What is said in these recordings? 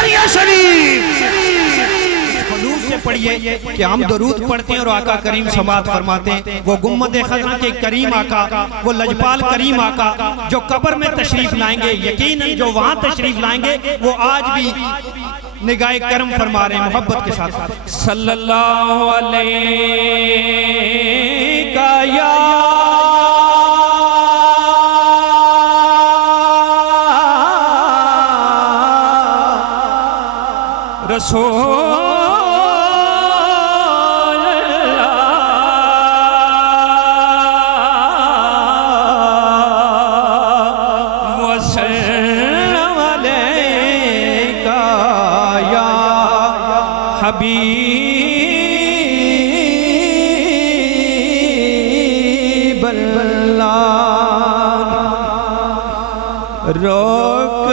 جاریہ شریف خلوص سے پڑھئے کہ ہم درود پڑھتے ہیں اور آقا کریم سماعت فرماتے ہیں. وہ گنبد خضرا کے کریم آقا، وہ لجپال کریم آقا جو قبر میں تشریف لائیں گے، یقیناً جو وہاں تشریف لائیں گے وہ آج بھی نگاہ کرم فرما رہے ہیں محبت کے ساتھ. صلی اللہ علیہ یا رسول حبیب اللہ. روک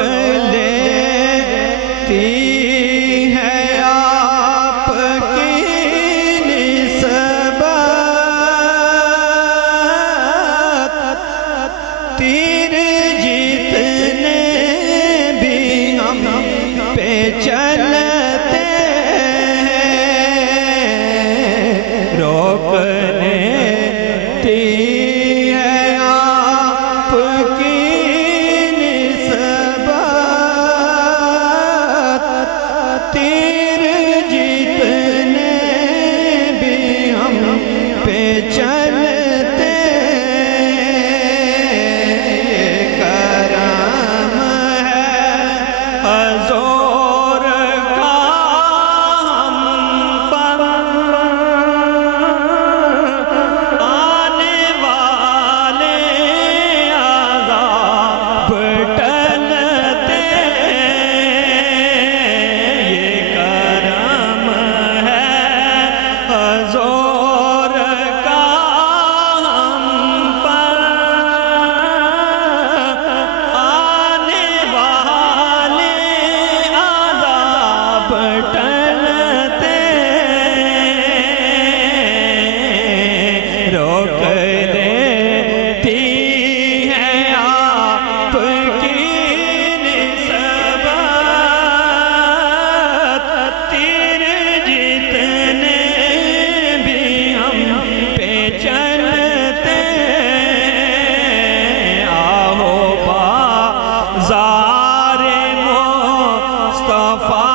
لیتی ہے آپ کی نسبت، تیر جتنے بھی ہم پہ چلتے